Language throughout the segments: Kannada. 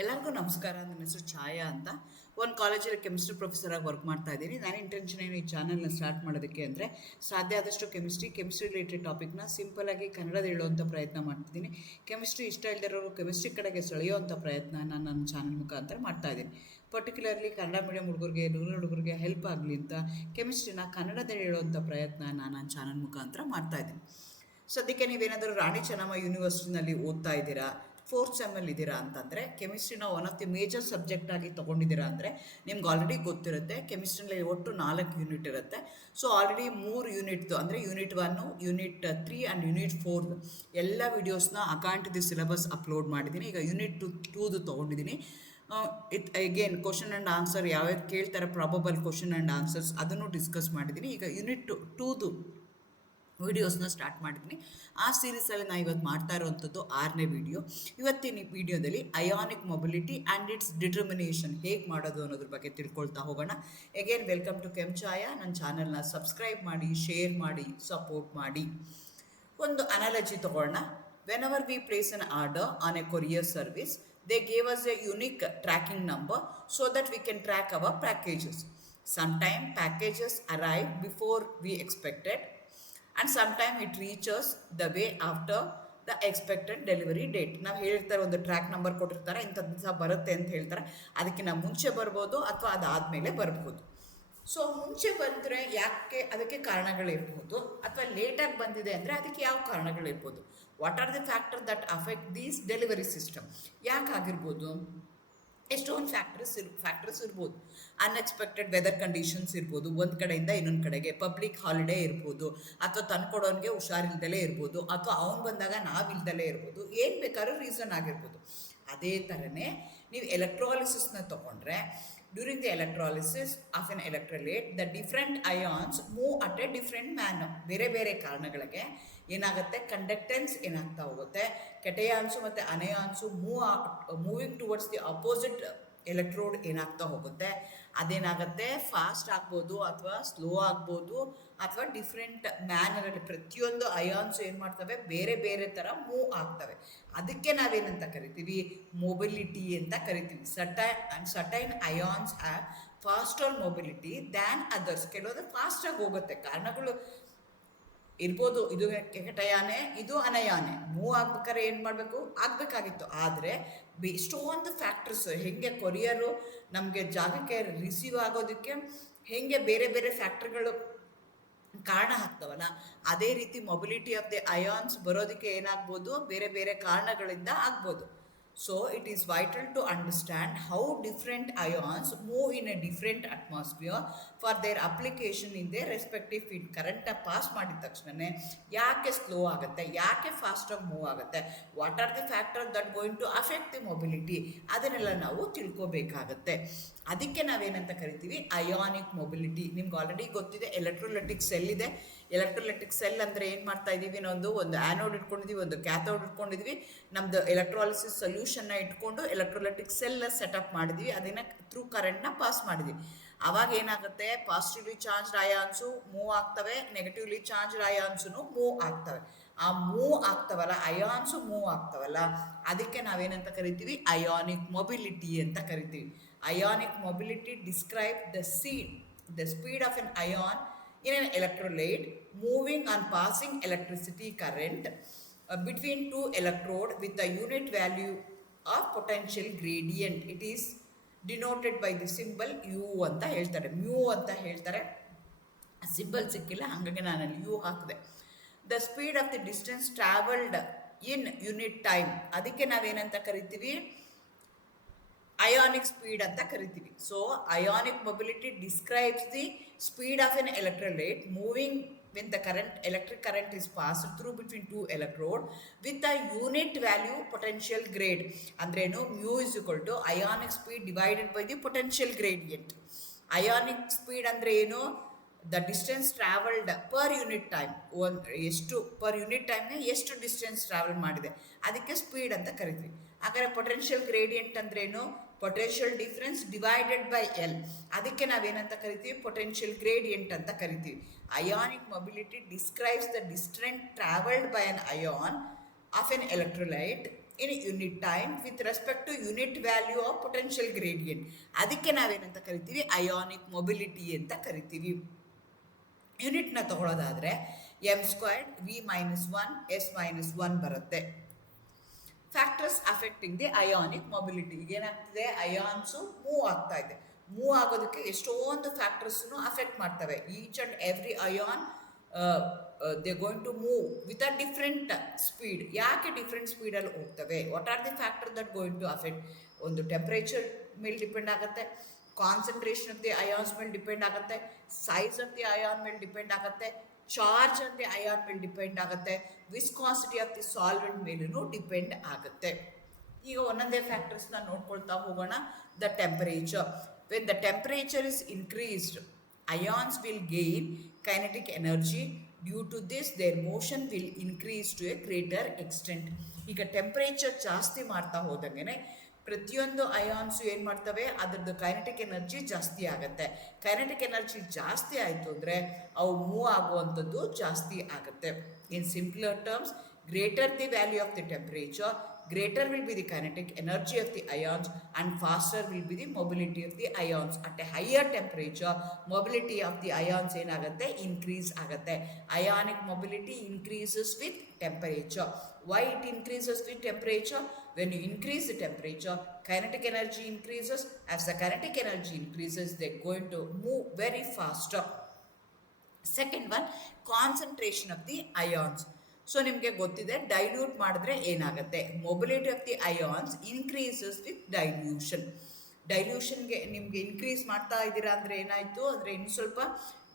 ಎಲ್ಲರಿಗೂ ನಮಸ್ಕಾರ. ನನ್ನ ಹೆಸರು ಛಾಯಾ ಅಂತ. ಒಂದು ಕಾಲೇಜಲ್ಲಿ ಕೆಮಿಸ್ಟ್ರಿ ಪ್ರೊಫೆಸರಾಗಿ ವರ್ಕ್ ಮಾಡ್ತಾ ಇದ್ದೀನಿ. ನನ್ನ ಇಂಟೆನ್ಷನ್ ಏನು ಈ ಚಾನಲ್ನ ಸ್ಟಾರ್ಟ್ ಮಾಡೋದಕ್ಕೆ ಅಂದರೆ, ಸಾಧ್ಯ ಆದಷ್ಟು ಕೆಮಿಸ್ಟ್ರಿ ರಿಲೇಟೆಡ್ ಟಾಪಿಕ್ನ ಸಿಂಪಲಾಗಿ ಕನ್ನಡದಲ್ಲಿ ಹೇಳುವಂಥ ಪ್ರಯತ್ನ ಮಾಡ್ತಿದ್ದೀನಿ. ಕೆಮಿಸ್ಟ್ರಿ ಇಷ್ಟ ಇಲ್ಲದಿರೋರು ಕೆಮಿಸ್ಟ್ರಿ ಕಡೆಗೆ ಸೆಳೆಯುವಂಥ ಪ್ರಯತ್ನ ನಾನು ನನ್ನ ಚಾನಲ್ ಮುಖಾಂತರ ಮಾಡ್ತಾ ಇದ್ದೀನಿ. ಪರ್ಟಿಕ್ಯುಲರ್ಲಿ ಕನ್ನಡ ಮೀಡಿಯಂ ಹುಡುಗರಿಗೆ, ರೂರಲ್ ಹುಡುಗರಿಗೆ ಹೆಲ್ಪ್ ಆಗಲಿ ಅಂತ ಕೆಮಿಸ್ಟ್ರಿನ ಕನ್ನಡದಲ್ಲಿ ಹೇಳುವಂಥ ಪ್ರಯತ್ನ ನಾನು ನನ್ನ ಚಾನಲ್ ಮುಖಾಂತರ ಮಾಡ್ತಾ ಇದ್ದೀನಿ. ಸದ್ಯಕ್ಕೆ ನೀವೇನಾದರೂ ರಾಣಿ ಚೆನ್ನಮ್ಮ ಯೂನಿವರ್ಸಿಟಿನಲ್ಲಿ ಓದ್ತಾ ಇದ್ದೀರಾ, ಫೋರ್ತ್ ಸೆಮ್ಮಲ್ಲಿ ಇದ್ದೀರಾ ಅಂತಂದರೆ, ಕೆಮಿಸ್ಟ್ರಿನ one of the major subject ಆಗಿ ತೊಗೊಂಡಿದ್ದೀರಾ ಅಂದರೆ ನಿಮ್ಗೆ ಆಲ್ರೆಡಿ ಗೊತ್ತಿರುತ್ತೆ. ಕೆಮಿಸ್ಟ್ರಿನಲ್ಲಿ ಒಟ್ಟು 4 ಯೂನಿಟ್ ಇರುತ್ತೆ. ಸೊ ಆಲ್ರೆಡಿ 3 ಯೂನಿಟ್ದು ಅಂದರೆ ಯೂನಿಟ್ 1, ಯೂನಿಟ್ 3 ಆ್ಯಂಡ್ ಯೂನಿಟ್ 4 ಎಲ್ಲ ವೀಡಿಯೋಸ್ನ according to the syllabus upload ಮಾಡಿದ್ದೀನಿ. ಈಗ ಯೂನಿಟ್ 2 ತೊಗೊಂಡಿದ್ದೀನಿ. ಅಗೇನ್ ಕ್ವಶನ್ ಆ್ಯಂಡ್ ಆನ್ಸರ್ ಯಾವ್ಯಾವ ಕೇಳ್ತಾರೆ, ಪ್ರಾಬಬಲ್ ಕ್ವಶನ್ ಆ್ಯಂಡ್ ಆನ್ಸರ್ಸ್ ಅದನ್ನು ಡಿಸ್ಕಸ್ ಮಾಡಿದ್ದೀನಿ. ಈಗ ಯೂನಿಟ್ 2 ವೀಡಿಯೋಸ್ನ ಸ್ಟಾರ್ಟ್ ಮಾಡಿದ್ದೀನಿ. ಆ ಸೀರೀಸಲ್ಲಿ ನಾನು ಇವತ್ತು ಮಾಡ್ತಾ ಇರೋವಂಥದ್ದು 6ನೇ ವೀಡಿಯೋ. ಇವತ್ತಿನ ವೀಡಿಯೋದಲ್ಲಿ ionic mobility and its determination ಹೇಗೆ ಮಾಡೋದು ಅನ್ನೋದ್ರ ಬಗ್ಗೆ ತಿಳ್ಕೊಳ್ತಾ ಹೋಗೋಣ. ಎಗೇನ್ ವೆಲ್ಕಮ್ ಟು ಕೆಂಚಾಯ. ನನ್ನ ಚಾನಲ್ನ ಸಬ್ಸ್ಕ್ರೈಬ್ ಮಾಡಿ, ಶೇರ್ ಮಾಡಿ, ಸಪೋರ್ಟ್ ಮಾಡಿ. ಒಂದು ಅನಾಲಜಿ ತಗೊಳ್ಳೋಣ. Whenever we place an order on a courier service, they gave us a unique tracking number so that we can track our packages. Sometimes packages arrive before we expected, and sometimes it reaches the way after the expected delivery date. ನಾವು ಹೇಳ್ತಾರೆ, ಒಂದು ಟ್ರ್ಯಾಕ್ ನಂಬರ್ ಕೊಟ್ಟಿರ್ತಾರೆ, ಇಂಥ ದಿವಸ ಬರುತ್ತೆ ಅಂತ ಹೇಳ್ತಾರೆ. ಅದಕ್ಕಿಂತ ಮುಂಚೆ ಬರ್ಬೋದು ಅಥವಾ ಅದಾದಮೇಲೆ ಬರ್ಬೋದು. ಸೊ ಮುಂಚೆ ಬಂದರೆ ಯಾಕೆ, ಅದಕ್ಕೆ ಕಾರಣಗಳಿರ್ಬೋದು. ಅಥವಾ ಲೇಟಾಗಿ ಬಂದಿದೆ ಅಂದರೆ ಅದಕ್ಕೆ ಯಾವ ಕಾರಣಗಳಿರ್ಬೋದು. What are the factor that affect these delivery system? ಯಾಕೆ ಆಗಿರ್ಬೋದು? ಎಷ್ಟೊಂದು ಫ್ಯಾಕ್ಟರ್ಸ್ ಇರ್ಬೋದು. ಅನ್ಎಕ್ಸ್ಪೆಕ್ಟೆಡ್ ವೆದರ್ ಕಂಡೀಷನ್ಸ್ ಇರ್ಬೋದು, ಒಂದು ಕಡೆಯಿಂದ ಇನ್ನೊಂದು ಕಡೆಗೆ. ಪಬ್ಲಿಕ್ ಹಾಲಿಡೇ ಇರ್ಬೋದು, ಅಥವಾ ತಂದ್ಕೊಡೋನಿಗೆ ಹುಷಾರಿಲ್ದಲೇ ಇರ್ಬೋದು, ಅಥವಾ ಅವ್ನು ಬಂದಾಗ ನಾವಿಲ್ದಲೇ ಇರ್ಬೋದು. ಏನು ಬೇಕಾದ್ರೂ ರೀಸನ್ ಆಗಿರ್ಬೋದು. ಅದೇ ಥರನೇ ನೀವು ಎಲೆಕ್ಟ್ರಾಲಿಸಿಸ್ನ ತೊಗೊಂಡ್ರೆ, during the electrolysis of an electrolyte the different ions move at a different manner. ಬೇರೆ ಬೇರೆ ಕಾರಣಗಳಿಗೆ ಏನಾಗುತ್ತೆ, ಕಂಡಕ್ಟೆನ್ಸ್ ಏನಾಗ್ತಾ ಹೋಗುತ್ತೆ. ಕೆಟಯಾನ್ಸು ಮತ್ತು anions moving towards the opposite electrode ಏನಾಗ್ತಾ ಹೋಗುತ್ತೆ. ಅದೇನಾಗುತ್ತೆ, ಫಾಸ್ಟ್ ಆಗ್ಬೋದು ಅಥವಾ ಸ್ಲೋ ಆಗ್ಬೋದು, ಅಥವಾ ಡಿಫ್ರೆಂಟ್ ಮ್ಯಾನರಲ್ಲಿ. ಪ್ರತಿಯೊಂದು ಅಯಾನ್ಸು ಏನು ಮಾಡ್ತವೆ, ಬೇರೆ ಬೇರೆ ಥರ ಮೂವ್ ಆಗ್ತವೆ. ಅದಕ್ಕೆ ನಾವೇನಂತ ಕರಿತೀವಿ, ಮೊಬಿಲಿಟಿ ಅಂತ ಕರಿತೀವಿ. Certain ions have faster mobility than others. ಕೆಲವೊಂದು ಫಾಸ್ಟಾಗಿ ಹೋಗುತ್ತೆ. ಕಾರಣಗಳು ಇರ್ಬೋದು. ಇದು ಕೆಟಯಾನೆ, ಇದು ಅನಯಾನೆ. ಮೂವ್ ಆಗ್ಬೇಕಾದ್ರೆ ಏನು ಮಾಡಬೇಕು, ಆಗಬೇಕಾಗಿತ್ತು. ಆದರೆ ಎಷ್ಟೊಂದು ಫ್ಯಾಕ್ಟರ್ಸ್, ಹೆಂಗೆ ಕೊರಿಯರು ನಮಗೆ ಜಾಗಕ್ಕೆ ರಿಸೀವ್ ಆಗೋದಕ್ಕೆ ಹೆಂಗೆ ಬೇರೆ ಬೇರೆ ಫ್ಯಾಕ್ಟರ್ಗಳು ಕಾರಣ ಆಗ್ತವಲ್ಲ, ಅದೇ ರೀತಿ ಮೊಬಿಲಿಟಿ ಆಫ್ ದಿ ಅಯಾನ್ಸ್ ಬರೋದಕ್ಕೆ ಏನಾಗ್ಬೋದು, ಬೇರೆ ಬೇರೆ ಕಾರಣಗಳಿಂದ ಆಗ್ಬೋದು. So it is vital to understand how different ions move in a different atmosphere for their application in their respective field. ಕರೆಂಟಾಗಿ ಪಾಸ್ ಮಾಡಿದ ತಕ್ಷಣವೇ ಯಾಕೆ ಸ್ಲೋ ಆಗುತ್ತೆ, ಯಾಕೆ ಫಾಸ್ಟಾಗಿ ಮೂವ್ ಆಗುತ್ತೆ, what are the factor that going to affect the mobility, ಅದನ್ನೆಲ್ಲ ನಾವು ತಿಳ್ಕೋಬೇಕಾಗತ್ತೆ. ಅದಕ್ಕೆ ನಾವೇನಂತ ಕರಿತೀವಿ, ಅಯಾನಿಕ್ ಮೊಬಿಲಿಟಿ. ನಿಮ್ಗೆ ಆಲ್ರೆಡಿ ಗೊತ್ತಿದೆ, ಎಲೆಕ್ಟ್ರೋಲೈಟಿಕ್ ಸೆಲ್ ಇದೆ. ಎಲೆಕ್ಟ್ರೋಲೈಟಿಕ್ ಸೆಲ್ ಅಂದರೆ ಏನು ಮಾಡ್ತಾ ಇದ್ದೀವಿ, ಒಂದು ಆ್ಯನೋಡ್ ಇಟ್ಕೊಂಡಿದ್ದೀವಿ, ಒಂದು ಕ್ಯಾಥೋಡ್ ಇಟ್ಕೊಂಡಿದ್ವಿ. ನಮ್ಮದು ಎಲೆಕ್ಟ್ರಾಲಿಸಿಸ್ ಸೊಲ್ಯೂಷನ್ನ ಇಟ್ಕೊಂಡು ಎಲೆಕ್ಟ್ರೋಲೈಟಿಕ್ ಸೆಲ್ ಸೆಟಪ್ ಮಾಡಿದ್ವಿ. ಅದನ್ನು ಥ್ರೂ ಕರೆಂಟ್ನ ಪಾಸ್ ಮಾಡಿದ್ವಿ. ಆವಾಗ ಏನಾಗುತ್ತೆ, ಪಾಸಿಟಿವ್ಲಿ ಚಾರ್ಜ್ಡ್ ಅಯಾನ್ಸು ಮೂವ್ ಆಗ್ತವೆ, ನೆಗೆಟಿವ್ಲಿ ಚಾರ್ಜ್ಡ್ ಅಯಾನ್ಸು ಮೂವ್ ಆಗ್ತವೆ. ಆ ಮೂವ್ ಆಗ್ತವಲ್ಲ, ಅಯಾನ್ಸು ಮೂವ್ ಆಗ್ತವಲ್ಲ, ಅದಕ್ಕೆ ನಾವೇನಂತ ಕರಿತೀವಿ, ಅಯಾನಿಕ್ ಮೊಬಿಲಿಟಿ ಅಂತ ಕರಿತೀವಿ. Ionic mobility describe the speed of an ion in an electrolyte moving and passing electricity current between two electrode with a unit value of potential gradient. It is denoted by the symbol U ಅಂತ ಹೇಳ್ತಾರೆ, mu ಅಂತ ಹೇಳ್ತಾರೆ. ಸಿಂಬಲ್ ಸಿಕ್ಕಿಲ್ಲ, ಹಾಗಾಗಿ ನಾನು ಅಲ್ಲಿ U ಹಾಕಿದೆ. The speed of the distance travelled in unit time, ಅದಕ್ಕೆ ನಾವೇನಂತ ಕರಿತೀವಿ, ಅಯಾನಿಕ್ ಸ್ಪೀಡ್ ಅಂತ ಕರಿತೀವಿ. So ionic mobility describes the speed of an electrolyte moving when the electric current is passed through between two electrode with a unit value potential grade. ಅಂದ್ರೇನು, mu is equal to ionic speed divided by the potential gradient. Ionic speed ಅಂದರೆ ಏನು, the distance travelled per unit time. ಎಷ್ಟು ಪರ್ ಯೂನಿಟ್ ಟೈಮ್ನ ಎಷ್ಟು ಡಿಸ್ಟೆನ್ಸ್ ಟ್ರಾವೆಲ್ ಮಾಡಿದೆ, ಅದಕ್ಕೆ ಸ್ಪೀಡ್ ಅಂತ ಕರಿತೀವಿ. ಹಾಗಾದರೆ ಪೊಟೆನ್ಷಿಯಲ್ ಗ್ರೇಡಿಯಂಟ್ ಅಂದ್ರೇನು, potential difference divided by L. ಅದಕ್ಕೆ ನಾವೇನಂತ ಕರಿತೀವಿ, ಪೊಟೆನ್ಷಿಯಲ್ ಗ್ರೇಡಿಯಂಟ್ ಅಂತ ಕರಿತೀವಿ. Ionic mobility describes the distance travelled by an ion of an electrolyte in unit time with respect to unit value of potential gradient. ಅದಕ್ಕೆ ನಾವೇನಂತ ಕರಿತೀವಿ, ಅಯಾನಿಕ್ ಮೊಬಿಲಿಟಿ ಅಂತ ಕರಿತೀವಿ. ಯೂನಿಟ್ನ ತಗೊಳ್ಳೋದಾದರೆ m² v-1 s-1 ಬರುತ್ತೆ. Factors affecting the ionic mobility. ಏನಾಗ್ತಿದೆ, ಅಯಾನ್ಸು ಮೂವ್ ಆಗ್ತಾ ಇದೆ. ಮೂವ್ ಆಗೋದಕ್ಕೆ ಎಷ್ಟೊಂದು ಫ್ಯಾಕ್ಟರ್ಸ್ನು ಅಫೆಕ್ಟ್ ಮಾಡ್ತವೆ. Each and every ion they going to move with a different speed. ಯಾಕೆ ಡಿಫ್ರೆಂಟ್ ಸ್ಪೀಡಲ್ಲಿ ಹೋಗ್ತವೆ? What are the factor that going to affect? ಒಂದು ಟೆಂಪ್ರೇಚರ್ ಮೇಲೆ ಡಿಪೆಂಡ್ ಆಗುತ್ತೆ, ಕಾನ್ಸಂಟ್ರೇಷನ್ ಆಫ್ ದಿ ಅಯಾನ್ಸ್ ಮೇಲೆ ಡಿಪೆಂಡ್ ಆಗುತ್ತೆ, ಸೈಜ್ ಆಫ್ ದಿ ಅಯಾನ್ ಮೇಲೆ ಡಿಪೆಂಡ್ ಆಗುತ್ತೆ, ಚಾರ್ಜ್ ಆಫ್ ದಿ ಅಯಾನ್ ಮೇಲೆ ಡಿಪೆಂಡ್ ಆಗುತ್ತೆ, ವಿಸ್ಕಾಸಿಟಿ ಆಫ್ ದಿ ಸಾಲ್ವೆಂಟ್ ಮೇಲೂ ಡಿಪೆಂಡ್ ಆಗುತ್ತೆ. ಈಗ ಒಂದೊಂದೇ ಫ್ಯಾಕ್ಟರ್ಸ್ನ ನೋಡ್ಕೊಳ್ತಾ ಹೋಗೋಣ. The temperature. When the temperature is increased, ions will gain kinetic energy. Due to this, their motion will increase to a greater extent. ಈಗ ಟೆಂಪರೇಚರ್ ಜಾಸ್ತಿ ಮಾಡ್ತಾ ಹೋದಂಗೆ ಪ್ರತಿಯೊಂದು ಅಯಾನ್ಸು ಏನು ಮಾಡ್ತವೆ, ಅದರದ್ದು ಕೈನೆಟಿಕ್ ಎನರ್ಜಿ ಜಾಸ್ತಿ ಆಗುತ್ತೆ. ಕೈನೆಟಿಕ್ ಎನರ್ಜಿ ಜಾಸ್ತಿ ಆಯಿತು ಅಂದರೆ ಅವು ಮೂವ್ ಆಗುವಂಥದ್ದು ಜಾಸ್ತಿ ಆಗುತ್ತೆ. In simpler terms, greater the value of the temperature, greater will be the kinetic energy of the ions and faster will be the mobility of the ions. At a higher temperature, mobility of the ions ಏನಾಗುತ್ತೆ, increase ಆಗುತ್ತೆ. Ionic mobility increases with temperature. Why it increases with temperature? When you increase the temperature, kinetic energy increases. As the kinetic energy increases, they're going to move very faster. Second one, concentration of the ions. So ನಿಮಗೆ ಗೊತ್ತಿದೆ, ಡೈಲ್ಯೂಟ್ ಮಾಡಿದ್ರೆ ಏನಾಗುತ್ತೆ, mobility of the ions increases with dilution. ಡೈಲ್ಯೂಷನ್ಗೆ ನಿಮಗೆ ಇನ್ಕ್ರೀಸ್ ಮಾಡ್ತಾ ಇದ್ದೀರಾ ಅಂದರೆ ಏನಾಯಿತು ಅಂದರೆ, ಇನ್ನು ಸ್ವಲ್ಪ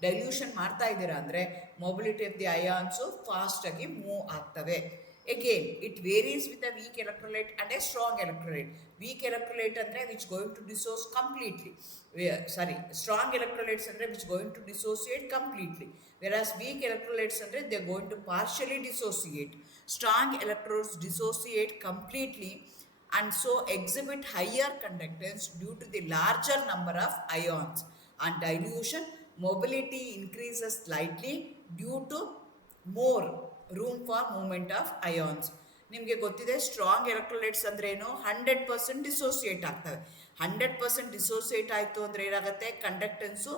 ಡೈಲ್ಯೂಷನ್ ಮಾಡ್ತಾ ಇದ್ದೀರಾ ಅಂದರೆ ಮೊಬಿಲಿಟಿ ಆಫ್ ದಿ ಅಯಾನ್ಸು ಫಾಸ್ಟಾಗಿ ಮೂವ್ ಆಗ್ತವೆ. Again, it varies with a weak electrolyte and a strong electrolyte. Weak electrolyte ಅಂದರೆ which going to dissociate completely. Strong electrolytes ಅಂದರೆ which going to dissociate completely. Whereas weak electrolytes ಅಂದರೆ they are going to partially dissociate. Strong electrodes dissociate completely and so exhibit higher conductance due to the larger number of ions. On dilution, mobility increases slightly due to more room for movement of ions. ನಿಮಗೆ ಗೊತ್ತಿದೆ, ಸ್ಟ್ರಾಂಗ್ ಎಲೆಕ್ಟ್ರೋಲೈಟ್ಸ್ ಅಂದ್ರೆ ಏನು, 100% ಡಿಸೋಸಿಯೇಟ್ ಆಗ್ತವೆ. 100% ಡಿಸೋಸಿಯೇಟ್ ಆಯಿತು ಅಂದರೆ ಏನಾಗುತ್ತೆ, ಕಂಡಕ್ಟೆನ್ಸು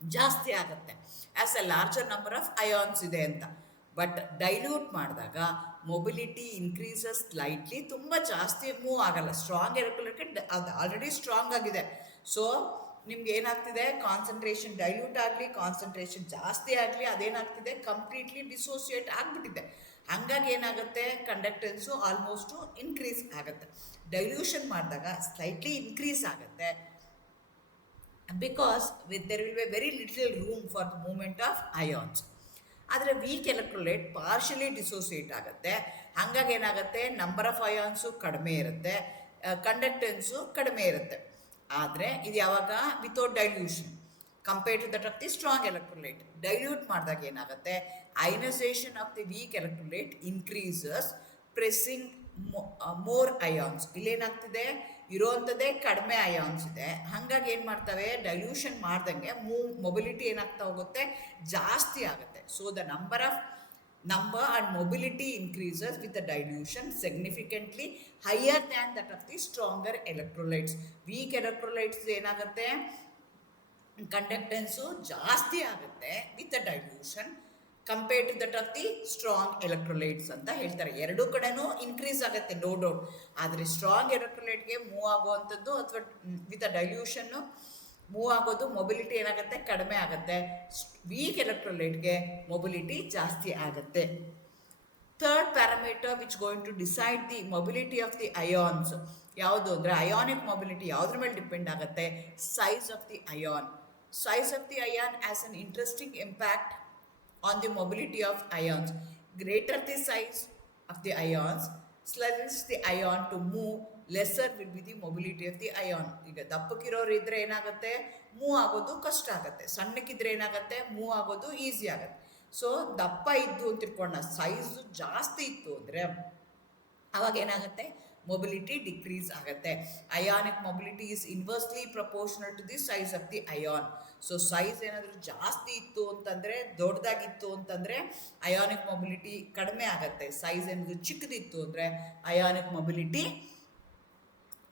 ಜಾಸ್ತಿ ಆಗುತ್ತೆ. As A larger number of ions ಇದೆ ಅಂತ. ಬಟ್ ಡೈಲ್ಯೂಟ್ ಮಾಡಿದಾಗ ಮೊಬಿಲಿಟಿ ಇನ್ಕ್ರೀಸಸ್ ಸ್ಲೈಟ್ಲಿ, ತುಂಬ ಜಾಸ್ತಿ ಮೂವ್ ಆಗಲ್ಲ. ಸ್ಟ್ರಾಂಗ್ ಎಲೆಕ್ಟ್ರೋಲೈಟ್ಗೆ ಅದು ಆಲ್ರೆಡಿ ಸ್ಟ್ರಾಂಗ್ ಆಗಿದೆ. ಸೊ ನಿಮ್ಗೆ ಏನಾಗ್ತಿದೆ, ಕಾನ್ಸಂಟ್ರೇಷನ್ ಡೈಲ್ಯೂಟ್ ಆಗಲಿ, ಕಾನ್ಸಂಟ್ರೇಷನ್ ಜಾಸ್ತಿ ಆಗಲಿ, ಅದೇನಾಗ್ತಿದೆ, ಕಂಪ್ಲೀಟ್ಲಿ ಡಿಸೋಸಿಯೇಟ್ ಆಗಿಬಿಟ್ಟಿದೆ. ಹಂಗಾಗಿ ಏನಾಗುತ್ತೆ, ಕಂಡಕ್ಟೆನ್ಸು ಆಲ್ಮೋಸ್ಟು ಇನ್ಕ್ರೀಸ್ ಆಗುತ್ತೆ. ಡೈಲ್ಯೂಷನ್ ಮಾಡಿದಾಗ ಸ್ಲೈಟ್ಲಿ ಇನ್ಕ್ರೀಸ್ ಆಗುತ್ತೆ, because there will be very little room for the movement of ions. ಆದರೆ ವೀಕ್ ಎಲೆಕ್ಟ್ರೋಲೈಟ್ ಪಾರ್ಷಲಿ ಡಿಸೋಸಿಯೇಟ್ ಆಗುತ್ತೆ. ಹಂಗಾಗಿ ಏನಾಗುತ್ತೆ, ನಂಬರ್ ಆಫ್ ಅಯಾನ್ಸು ಕಡಿಮೆ ಇರುತ್ತೆ, ಕಂಡಕ್ಟೆನ್ಸು ಕಡಿಮೆ ಇರುತ್ತೆ. ಆದರೆ ಇದು ಯಾವಾಗ, without dilution compared to that of the strong electrolyte. Dilute ಮಾಡಿದಾಗ ಏನಾಗುತ್ತೆ, ionization of the weak electrolyte increases, pressing more ions. ಇಲ್ಲೇನಾಗ್ತಿದೆ, ಇರೋವಂಥದ್ದೇ ಕಡಿಮೆ ಅಯಾನ್ಸ್ ಇದೆ. ಹಾಗಾಗಿ ಏನು ಮಾಡ್ತವೆ, ಡೈಲ್ಯೂಷನ್ ಮಾಡ್ದಂಗೆ ಮೊಬಿಲಿಟಿ ಏನಾಗ್ತಾ ಹೋಗುತ್ತೆ, ಜಾಸ್ತಿ ಆಗುತ್ತೆ. So the number and mobility increases with the dilution significantly higher than that of the stronger electrolytes. Weak electrolytes ಏನಾಗುತ್ತೆ, ಕಂಡಕ್ಟೆನ್ಸು ಜಾಸ್ತಿ ಆಗುತ್ತೆ with the dilution compared to that of the strong electrolytes ಅಂತ ಹೇಳ್ತಾರೆ. ಎರಡೂ ಕಡೆನೂ ಇನ್ಕ್ರೀಸ್ ಆಗುತ್ತೆ, ನೋ ಡೌಟ್. ಆದರೆ ಸ್ಟ್ರಾಂಗ್ ಎಲೆಕ್ಟ್ರೋಲೈಟ್ಗೆ ಮೂವ್ ಆಗುವಂಥದ್ದು ಅಥವಾ ವಿತ್ ದ ಡೈಲ್ಯೂಷನ್ನು ಮೂವ್ ಆಗೋದು, ಮೊಬಿಲಿಟಿ ಏನಾಗುತ್ತೆ, ಕಡಿಮೆ ಆಗುತ್ತೆ. ವೀಕ್ ಎಲೆಕ್ಟ್ರೋಲೈಟ್ಗೆ ಮೊಬಿಲಿಟಿ ಜಾಸ್ತಿ ಆಗುತ್ತೆ. Third parameter which going to decide the mobility of the ions ಯಾವುದು ಅಂದರೆ, ಅಯಾನಿಕ್ ಮೊಬಿಲಿಟಿ ಯಾವುದ್ರ ಮೇಲೆ ಡಿಪೆಂಡ್ ಆಗುತ್ತೆ, size of the ion. Size of the ion as an interesting impact on the mobility of ions. Greater the size of the ions slice the ion to move, lesser will be the mobility of the ion. ಈಗ ದಪ್ಪಕ್ಕಿರೋರು ಇದ್ದರೆ ಏನಾಗುತ್ತೆ, ಮೂವ್ ಆಗೋದು ಕಷ್ಟ ಆಗುತ್ತೆ. ಸಣ್ಣಕ್ಕಿದ್ರೆ ಏನಾಗುತ್ತೆ, ಮೂವ್ ಆಗೋದು ಈಸಿ ಆಗುತ್ತೆ. ಸೊ ದಪ್ಪ ಇದ್ದು ಅಂತ ತಿಳ್ಕೊಂಡ, ಸೈಜು ಜಾಸ್ತಿ ಇತ್ತು ಅಂದರೆ ಅವಾಗ ಏನಾಗುತ್ತೆ, ಮೊಬಿಲಿಟಿ ಡಿಕ್ರೀಸ್ ಆಗುತ್ತೆ. Ionic mobility is inversely proportional to the size of the ion. So size ಏನಾದರೂ ಜಾಸ್ತಿ ಇತ್ತು ಅಂತಂದರೆ, ದೊಡ್ಡದಾಗಿತ್ತು ಅಂತಂದರೆ ಅಯಾನಿಕ್ ಮೊಬಿಲಿಟಿ ಕಡಿಮೆ ಆಗುತ್ತೆ. ಸೈಜ್ ಏನಾದರೂ ಚಿಕ್ಕದಿತ್ತು ಅಂದರೆ ಅಯಾನಿಕ್ ಮೊಬಿಲಿಟಿ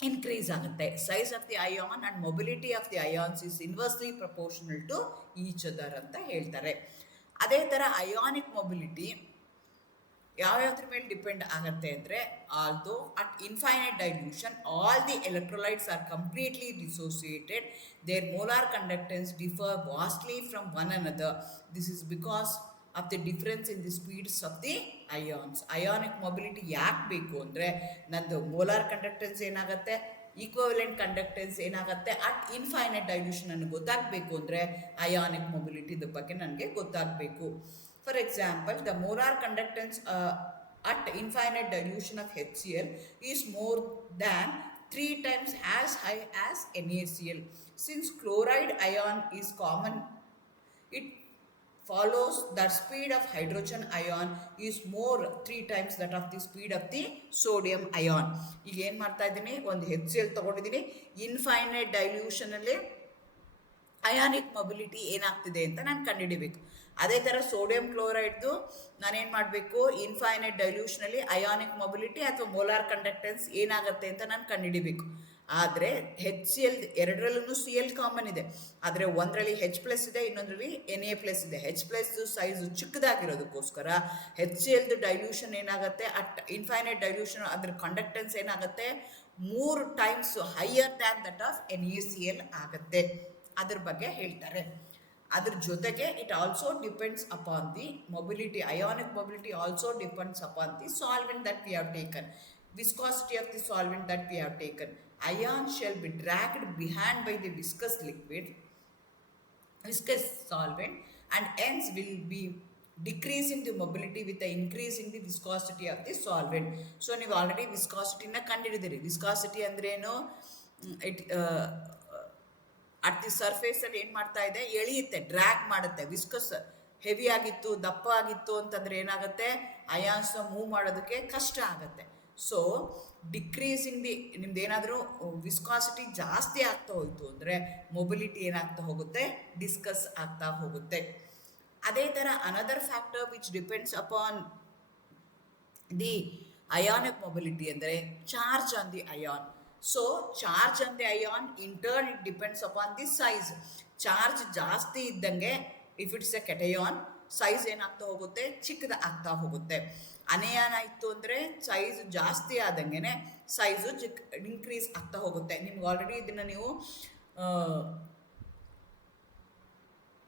ಇನ್ಕ್ರೀಸ್ ಆಗುತ್ತೆ. Size of the ion and mobility of the ions is inversely proportional to each other ಅಂತ ಹೇಳ್ತಾರೆ. ಅದೇ ಥರ ಅಯಾನಿಕ್ ಮೊಬಿಲಿಟಿ ಯಾವ್ಯಾವ್ದ್ರ ಮೇಲೆ ಡಿಪೆಂಡ್ ಆಗುತ್ತೆ ಅಂದರೆ, although at infinite dilution all the electrolytes are completely dissociated, their molar conductance differ vastly from one another. This is because of the difference in the speeds of the ions. Ionic mobility ಯಾಕೆ ಬೇಕು ಅಂದರೆ, ನಂದು ಮೋಲಾರ್ ಕಂಡಕ್ಟೆನ್ಸ್ ಏನಾಗುತ್ತೆ, ಈಕ್ವಲೆಂಟ್ ಕಂಡಕ್ಟೆನ್ಸ್ ಏನಾಗುತ್ತೆ ಅಟ್ ಇನ್ಫೈನೈಟ್ ಡೈಲ್ಯೂಷನ್ ನನಗೆ ಗೊತ್ತಾಗಬೇಕು ಅಂದರೆ ಅಯಾನಿಕ್ ಮೊಬಿಲಿಟಿದ ಬಗ್ಗೆ ನನಗೆ ಗೊತ್ತಾಗಬೇಕು. For example, the molar conductance at infinite dilution of HCl is more than 3 times as high as NaCl. Since chloride ion is common, it follows that speed of hydrogen ion is more 3 times that of the speed of the sodium ion. ಈಗ ಏನು ಮಾಡ್ತಾ ಇದ್ದೀನಿ, ಒಂದು HCl ತಗೊಂಡಿದ್ದೀನಿ, ಇನ್ಫೈನೈಟ್ ಡೈಲ್ಯೂಷನಲ್ಲಿ ಅಯಾನಿಕ್ ಮೊಬಿಲಿಟಿ ಏನಾಗ್ತಿದೆ ಅಂತ ನಾನು ಕಂಡುಹಿಡಿಬೇಕು. ಅದೇ ಥರ ಸೋಡಿಯಂ ಕ್ಲೋರೈಡ್ದು ನಾನೇನು ಮಾಡಬೇಕು, ಇನ್ಫೈನೈಟ್ ಡೈಲ್ಯೂಷನಲ್ಲಿ ಅಯಾನಿಕ್ ಮೊಬಿಲಿಟಿ ಅಥವಾ ಮೋಲಾರ್ ಕಂಡಕ್ಟೆನ್ಸ್ ಏನಾಗುತ್ತೆ ಅಂತ ನಾನು ಕಂಡುಹಿಡಿಬೇಕು. ಆದರೆ HCl ಎರಡರಲ್ಲೂ Cl ಕಾಮನ್ ಇದೆ, ಆದರೆ ಒಂದರಲ್ಲಿ H+ ಇದೆ, ಇನ್ನೊಂದರಲ್ಲಿ Na+ ಇದೆ. H+ ಸೈಜು ಚಿಕ್ಕದಾಗಿರೋದಕ್ಕೋಸ್ಕರ HClದು ಡೈಲ್ಯೂಷನ್ ಏನಾಗುತ್ತೆ, ಅಟ್ ಇನ್ಫೈನೈಟ್ ಡೈಲ್ಯೂಷನ್ ಅದ್ರ ಕಂಡಕ್ಟೆನ್ಸ್ ಏನಾಗುತ್ತೆ 3 times higher than that of NaCl ಆಗುತ್ತೆ. ಅದ್ರ ಬಗ್ಗೆ ಹೇಳ್ತಾರೆ. ಅದ್ರ ಜೊತೆಗೆ it also depends upon the mobility. Ionic mobility also depends upon the solvent that we have taken, viscosity of the solvent that we have taken. Ion shall be dragged behind by the viscous solvent, and hence will be decreasing the mobility with the increasing the viscosity of the solvent. So ನೀವು ಆಲ್ರೆಡಿ ವಿಸ್ಕಾಸಿಟಿನ ಕಂಡುಹಿಡಿದಿರಿ. ವಿಸ್ಕಾಸಿಟಿ ಅಂದ್ರೇನು, ಇಟ್ ಅಟ್ ದಿ ಸರ್ಫೇಸ್ ಅಲ್ಲಿ ಏನು ಮಾಡ್ತಾ ಇದೆ, ಎಳೆಯುತ್ತೆ, ಡ್ರ್ಯಾಗ್ ಮಾಡುತ್ತೆ. ವಿಸ್ಕಸ್ ಹೆವಿ ಆಗಿತ್ತು, ದಪ್ಪ ಆಗಿತ್ತು ಅಂತಂದ್ರೆ ಏನಾಗುತ್ತೆ, ಅಯಾನ್ಸ್ ಮೂವ್ ಮಾಡೋದಕ್ಕೆ ಕಷ್ಟ ಆಗುತ್ತೆ. ಸೊ ಡಿಕ್ರೀಸಿಂಗ್ ದಿ, ನಿಮ್ದು ಏನಾದರೂ ವಿಸ್ಕಾಸಿಟಿ ಜಾಸ್ತಿ ಆಗ್ತಾ ಹೋಯಿತು ಅಂದರೆ ಮೊಬಿಲಿಟಿ ಏನಾಗ್ತಾ ಹೋಗುತ್ತೆ, ಡಿಸ್ಕಸ್ ಆಗ್ತಾ ಹೋಗುತ್ತೆ. ಅದೇ ಥರ another factor which depends upon the ionic mobility ಅಂದರೆ charge on the ion. So charge on the ion in turn it depends upon the size. Charge ಜಾಸ್ತಿ ಇದ್ದಂಗೆ if it's a cation, size ಏನಾಗ್ತಾ ಹೋಗುತ್ತೆ, ಚಿಕ್ಕದ ಆಗ್ತಾ ಹೋಗುತ್ತೆ. ಅನಯಾನ ಇತ್ತು ಅಂದರೆ ಸೈಜ್ ಜಾಸ್ತಿ ಆದಂಗೆ ಸೈಜು ಇನ್ಕ್ರೀಸ್ ಆಗ್ತಾ ಹೋಗುತ್ತೆ. ನಿಮ್ಗೆ ಆಲ್ರೆಡಿ ಇದನ್ನು ನೀವು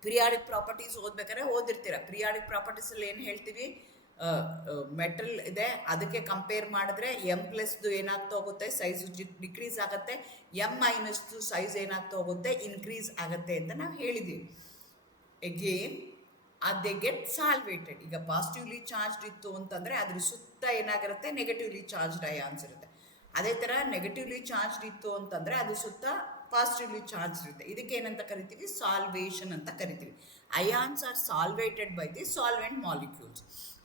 ಪಿರಿಯಾಡಿಕ್ ಪ್ರಾಪರ್ಟೀಸ್ ಓದ್ಬೇಕಾದ್ರೆ ಓದಿರ್ತೀರ. ಪಿರಿಯಾಡಿಕ್ ಪ್ರಾಪರ್ಟೀಸಲ್ಲಿ ಏನು ಹೇಳ್ತೀವಿ, ಮೆಟಲ್ ಇದೆ, ಅದಕ್ಕೆ ಕಂಪೇರ್ ಮಾಡಿದ್ರೆ M+ದು ಏನಾಗ್ತಾ ಹೋಗುತ್ತೆ, ಸೈಜು ಡಿಕ್ರೀಸ್ ಆಗುತ್ತೆ, M- ಸೈಜ್ ಏನಾಗ್ತಾ ಹೋಗುತ್ತೆ, ಇನ್ಕ್ರೀಸ್ ಆಗುತ್ತೆ ಅಂತ ನಾವು ಹೇಳಿದ್ದೀವಿ. Again they get solvated. ಈಗ ಪಾಸಿಟಿವ್ಲಿ ಚಾರ್ಜ್ಡ್ ಇತ್ತು ಅಂತಂದರೆ ಅದ್ರ ಸುತ್ತ ಏನಾಗಿರುತ್ತೆ, ನೆಗೆಟಿವ್ಲಿ ಚಾರ್ಜ್ಡ್ ಅಯಾನ್ಸ್ ಇರುತ್ತೆ. ಅದೇ ಥರ ನೆಗೆಟಿವ್ಲಿ ಚಾರ್ಜ್ಡ್ ಇತ್ತು ಅಂತಂದರೆ ಅದ್ರ ಸುತ್ತ ಪಾಸಿಟಿವ್ಲಿ ಚಾರ್ಜ್ ಇರುತ್ತೆ. ಇದಕ್ಕೆ ಏನಂತ ಕರಿತೀವಿ, ಸಾಲ್ವೇಷನ್ ಅಂತ ಕರಿತೀವಿ. Ions are solvated by the solvent molecules.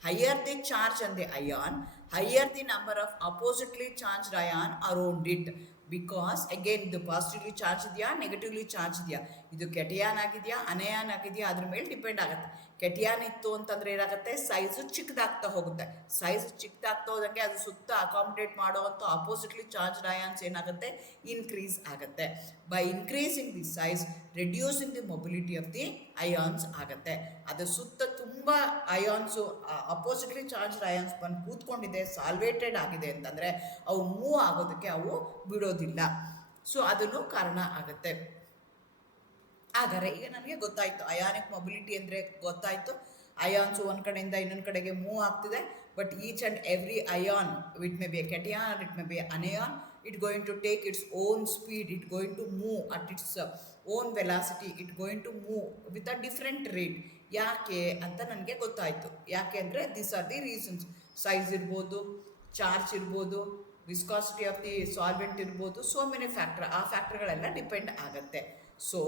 Higher the charge on the ion, higher the number of oppositely charged ion around it. Because again ಇದು ಪಾಸಿಟಿವ್ಲಿ ಚಾರ್ಜ್ ಇದೆಯಾ, ನೆಗೆಟಿವ್ಲಿ ಚಾರ್ಜ್ ಇದೆಯಾ, ಇದು ಕೆಟಿಯಾನ್ ಆಗಿದೆಯಾ, ಅನಯಾನ್ ಆಗಿದೆಯಾ, ಅದ್ರ ಮೇಲೆ ಡಿಪೆಂಡ್ ಆಗುತ್ತೆ. ಕೆಟಿಯಾನ್ ಇತ್ತು ಅಂತಂದರೆ ಏನಾಗುತ್ತೆ, ಸೈಜು ಚಿಕ್ಕದಾಗ್ತಾ ಹೋಗುತ್ತೆ. ಸೈಜ್ ಚಿಕ್ಕದಾಗ್ತಾ ಹೋದಂಗೆ ಅದು ಸುತ್ತ ಅಕಾಮಿಡೇಟ್ ಮಾಡುವಂಥ ಅಪೋಸಿಟ್ಲಿ ಚಾರ್ಜ್ಡ್ ಅಯಾನ್ಸ್ ಏನಾಗುತ್ತೆ, ಇನ್ಕ್ರೀಸ್ ಆಗುತ್ತೆ. By increasing the size reducing the mobility of the ions ಆಗುತ್ತೆ. ಅದು ಸುತ್ತ ತುಂಬ ಅಯಾನ್ಸು, ಅಪೋಸಿಟ್ಲಿ ಚಾರ್ಜ್ಡ್ ಅಯಾನ್ಸ್ ಬಂದು ಕೂತ್ಕೊಂಡಿದೆ, ಸಾಲ್ವೇಟೆಡ್ ಆಗಿದೆ ಅಂತಂದರೆ ಅವು ಮೂವ್ ಆಗೋದಕ್ಕೆ ಅವು ಬಿಡೋದಿಲ್ಲ. ಸೊ ಅದನ್ನು ಕಾರಣ ಆಗುತ್ತೆ. ಆದರೆ ಈಗ ನನಗೆ ಗೊತ್ತಾಯಿತು, ಅಯಾನಿಕ್ ಮೊಬಿಲಿಟಿ ಅಂದರೆ ಗೊತ್ತಾಯಿತು. ಅಯಾನ್ಸು ಒಂದು ಕಡೆಯಿಂದ ಇನ್ನೊಂದು ಕಡೆಗೆ ಮೂವ್ ಆಗ್ತಿದೆ. But each and every ion, it may be a cation or it may be anion, it going to take its own speed, it going to move at its own velocity, it going to move with a different rate. ಯಾಕೆ ಅಂತ ನನಗೆ ಗೊತ್ತಾಯಿತು. ಯಾಕೆ ಅಂದರೆ this are the reasons. Size ಇರ್ಬೋದು, ಚಾರ್ಜ್ ಇರ್ಬೋದು, ವಿಸ್ಕಾಸಿಟಿ ಆಫ್ ದಿ ಸಾಲ್ವೆಂಟ್ ಇರ್ಬೋದು, ಸೋ ಮೆನಿ ಫ್ಯಾಕ್ಟರ್. ಆ ಫ್ಯಾಕ್ಟರ್ಗಳೆಲ್ಲ ಡಿಪೆಂಡ್ ಆಗುತ್ತೆ. ಸೊ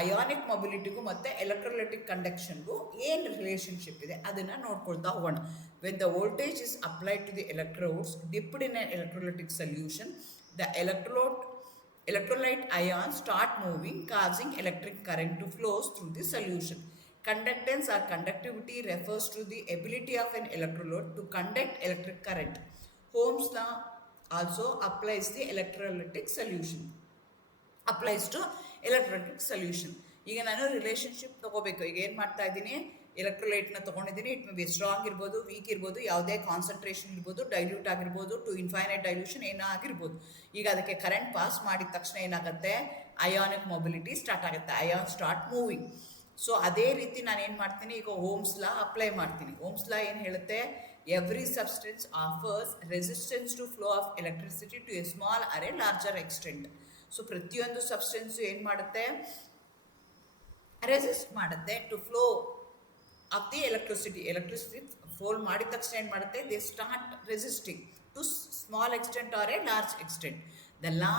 ಅಯಾನಿಕ್ ಮೊಬಿಲಿಟಿಗೂ ಮತ್ತು ಎಲೆಕ್ಟ್ರೋಲೈಟಿಕ್ ಕಂಡಕ್ಷನ್ಗೂ ಏನು ರಿಲೇಷನ್ಶಿಪ್ ಇದೆ ಅದನ್ನು ನೋಡ್ಕೊಳ್ತಾ ಹೋಗೋಣ. When the voltage is applied to the electrodes dipped in an electrolytic solution, the electrolyte ions start moving, causing electric current to flows through the solution. Conductance or conductivity refers to the ability of an electrolyte to conduct electric current. Ohm's law also applies the electrolytic solution. Applies to electrolytic solution. ಈಗ ನಾನು ರಿಲೇಷನ್ಶಿಪ್ ತಗೋಬೇಕು. ಈಗ ಏನು ಮಾಡ್ತಾ ಇದ್ದೀನಿ, ಎಲೆಕ್ಟ್ರೋಲೈಟ್ನ ತೊಗೊಂಡಿದ್ದೀನಿ. ಇಟ್ ಮೇ ಬಿ ಸ್ಟ್ರಾಂಗ್ ಇರ್ಬೋದು, ವೀಕ್ ಇರ್ಬೋದು, ಯಾವುದೇ ಕಾನ್ಸಂಟ್ರೇಷನ್ ಇರ್ಬೋದು, ಡೈಲ್ಯೂಟ್ ಆಗಿರ್ಬೋದು, ಟು ಇನ್ಫೈನೈಟ್ ಡೈಲ್ಯೂಷನ್ ಏನೋ ಆಗಿರ್ಬೋದು. ಈಗ ಅದಕ್ಕೆ ಕರೆಂಟ್ ಪಾಸ್ ಮಾಡಿದ ತಕ್ಷಣ ಏನಾಗುತ್ತೆ, ಅಯಾನಿಕ್ ಮೊಬಿಲಿಟಿ ಸ್ಟಾರ್ಟ್ ಆಗುತ್ತೆ, ಅಯಾನ್ ಸ್ಟಾರ್ಟ್ ಮೂವಿಂಗ್. ಸೊ ಅದೇ ರೀತಿ ನಾನು ಏನು ಮಾಡ್ತೀನಿ, ಈಗ ಓಮ್ಸ್ ಲಾ ಅಪ್ಲೈ ಮಾಡ್ತೀನಿ. ಓಮ್ಸ್ ಲಾ ಏನು ಹೇಳುತ್ತೆ, every substance offers resistance to flow of electricity to a small or a larger extent. So ಪ್ರತಿಯೊಂದು ಸಬ್ಸ್ಟೆನ್ಸು ಏನು ಮಾಡುತ್ತೆ, ರೆಸಿಸ್ಟ್ ಮಾಡುತ್ತೆ to flow of the electricity ಫೋಲ್ ಮಾಡಿದ ತಕ್ಷಣ ಏನು ಮಾಡುತ್ತೆ, they start resisting to small extent or a large extent. The law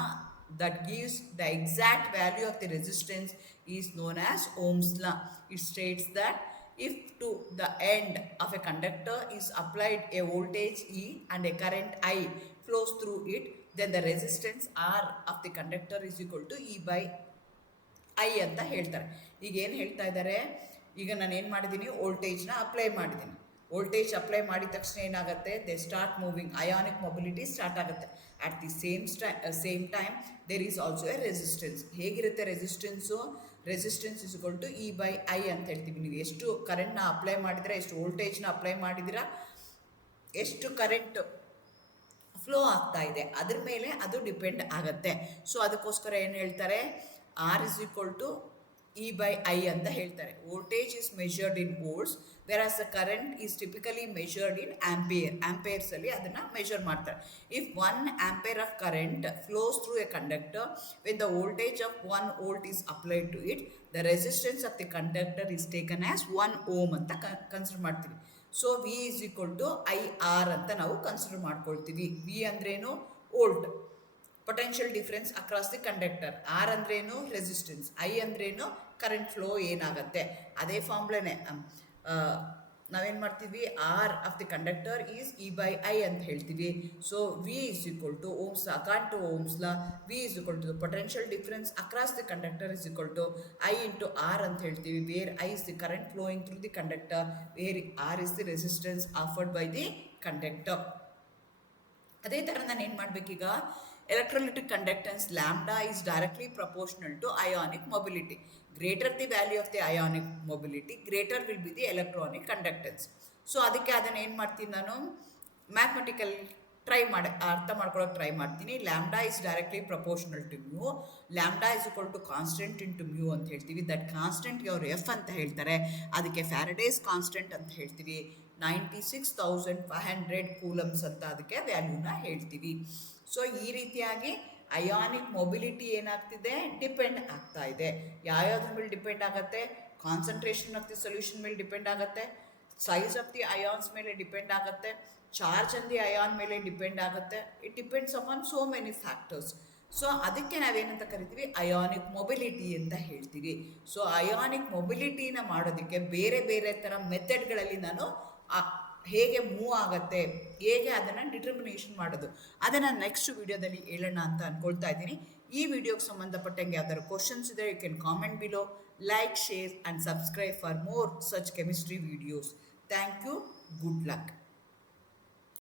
that gives the exact value of the resistance is known as Ohm's law. It states that if to the end of a conductor is applied a voltage E and a current I flows through it, then the resistance R of the conductor is equal to E by I ಅಂತ ಹೇಳ್ತಾರೆ. ಈಗ ಏನು ಹೇಳ್ತಾ ಇದ್ದಾರೆ, ಈಗ ನಾನು ಏನು ಮಾಡಿದ್ದೀನಿ, ವೋಲ್ಟೇಜ್ನ ಅಪ್ಲೈ ಮಾಡಿದ್ದೀನಿ. ವೋಲ್ಟೇಜ್ ಅಪ್ಲೈ ಮಾಡಿದ ತಕ್ಷಣ ಏನಾಗುತ್ತೆ, they start moving, ionic mobility start ಆಗುತ್ತೆ. At the same time there is also a resistance. ಹೇಗಿರುತ್ತೆ resistance, resistance is equal to E by I ಅಂತ ಹೇಳ್ತೀವಿ. ನೀವು ಎಷ್ಟು ಕರೆಂಟ್ನ ಅಪ್ಲೈ ಮಾಡಿದ್ರೆ, ಎಷ್ಟು ವೋಲ್ಟೇಜ್ನ ಅಪ್ಲೈ ಮಾಡಿದಿರಾ, ಎಷ್ಟು ಕರೆಂಟ್ ಫ್ಲೋ ಆಗ್ತಾ ಇದೆ ಅದ್ರ ಮೇಲೆ ಅದು ಡಿಪೆಂಡ್ ಆಗುತ್ತೆ. ಸೊ ಅದಕ್ಕೋಸ್ಕರ ಏನು ಹೇಳ್ತಾರೆ, R is equal to E by I ಅಂತ ಹೇಳ್ತಾರೆ. Voltage is measured in volts, whereas the current is typically measured in ಆಂಪೇರ್ಸಲ್ಲಿ ಅದನ್ನು ಮೆಷರ್ ಮಾಡ್ತಾರೆ. If 1 ampere of current flows through a conductor, when the voltage of 1 volt is applied to it, the resistance of the conductor is taken as 1 ohm ಅಂತ ಕನ್ಸಿಡರ್ ಮಾಡ್ತೀವಿ. So V is equal to I R ಅಂತ ನಾವು ಕನ್ಸಿಡರ್ ಮಾಡ್ಕೊಳ್ತೀವಿ. ವಿ ಅಂದ್ರೇನು, volt, potential difference across the conductor. R ಅಂದ್ರೇನು, ರೆಸಿಸ್ಟೆನ್ಸ್. ಐ ಅಂದ್ರೇನು, ಕರೆಂಟ್ ಫ್ಲೋ ಏನಾಗುತ್ತೆ. ಅದೇ ಫಾರ್ಮ್ಲನೇ ನಾವೇನು ಮಾಡ್ತೀವಿ, R of the conductor is E by I ಅಂತ ಹೇಳ್ತೀವಿ. So V is equal to Ohm's according to Ohm's law, V is equal to the potential difference across the conductor is equal to I into R ಅಂತ ಹೇಳ್ತೀವಿ. Where I is the current flowing through the conductor, where are is the resistance offered by the conductor. ಅದೇ ಥರ ನಾನು ಏನು ಮಾಡಬೇಕೀಗ, electrolytic conductance lambda is directly proportional to ionic mobility. Greater the value of the ionic mobility, greater will be the electronic conductance. So ಅದಕ್ಕೆ ಅದನ್ನು ಏನು ಮಾಡ್ತೀನಿ, ನಾನು ಮ್ಯಾಥಮೆಟಿಕಲ್ ಅರ್ಥ ಮಾಡ್ಕೊಳ್ಳೋಕೆ ಟ್ರೈ ಮಾಡ್ತೀನಿ. Lambda is directly proportional to mu, lambda is equal to constant into mu ಅಂತ ಹೇಳ್ತೀವಿ. ದಟ್ ಕಾನ್ಸ್ಟೆಂಟ್ಗೆ ಅವರು ಎಫ್ ಅಂತ ಹೇಳ್ತಾರೆ. ಅದಕ್ಕೆ ಫ್ಯಾರಡೇಸ್ ಕಾನ್ಸ್ಟೆಂಟ್ ಅಂತ ಹೇಳ್ತೀವಿ. 96,500 ಕೂಲಮ್ಸ್ ಅಂತ ಅದಕ್ಕೆ ವ್ಯಾಲ್ಯೂನ ಹೇಳ್ತೀವಿ. ಸೊ ಈ ರೀತಿಯಾಗಿ ಅಯಾನಿಕ್ ಮೊಬಿಲಿಟಿ ಏನಾಗ್ತಿದೆ, ಡಿಪೆಂಡ್ ಆಗ್ತಾ ಇದೆ. ಯಾವ್ಯಾವ್ದ್ರ ಮೇಲೆ ಡಿಪೆಂಡ್ ಆಗುತ್ತೆ, ಕಾನ್ಸಂಟ್ರೇಷನ್ ಆಫ್ ದಿ ಸೊಲ್ಯೂಷನ್ ಮೇಲೆ ಡಿಪೆಂಡ್ ಆಗುತ್ತೆ, ಸೈಜ್ ಆಫ್ ದಿ ಅಯಾನ್ಸ್ ಮೇಲೆ ಡಿಪೆಂಡ್ ಆಗುತ್ತೆ, ಚಾರ್ಜ್ ಆನ್ ದಿ ಅಯಾನ್ ಮೇಲೆ ಡಿಪೆಂಡ್ ಆಗುತ್ತೆ. It depends upon so many factors. So ಅದಕ್ಕೆ ನಾವೇನಂತ ಕರಿತೀವಿ, ಅಯಾನಿಕ್ ಮೊಬಿಲಿಟಿ ಅಂತ ಹೇಳ್ತೀವಿ. ಸೊ ಅಯಾನಿಕ್ ಮೊಬಿಲಿಟಿನ ಮಾಡೋದಕ್ಕೆ ಬೇರೆ ಬೇರೆ ಥರ ಮೆಥಡ್ಗಳಲ್ಲಿ ನಾನು ಹೇಗೆ ಮೂವ್ ಆಗುತ್ತೆ, ಹೇಗೆ ಅದನ್ನು ಡಿಟರ್ಮಿನೇಷನ್ ಮಾಡೋದು, ಅದನ್ನು ನೆಕ್ಸ್ಟ್ ವಿಡಿಯೋದಲ್ಲಿ ಹೇಳೋಣ ಅಂತ ಅಂದ್ಕೊಳ್ತಾ ಇದ್ದೀನಿ. ಈ ವಿಡಿಯೋಗೆ ಸಂಬಂಧಪಟ್ಟಂಗೆ ಯಾವ್ದಾದ್ರು ಕ್ವಶನ್ಸ್ ಇದ್ದರೆ you can comment below. Like, share and subscribe for more such chemistry videos. Thank you. Good luck.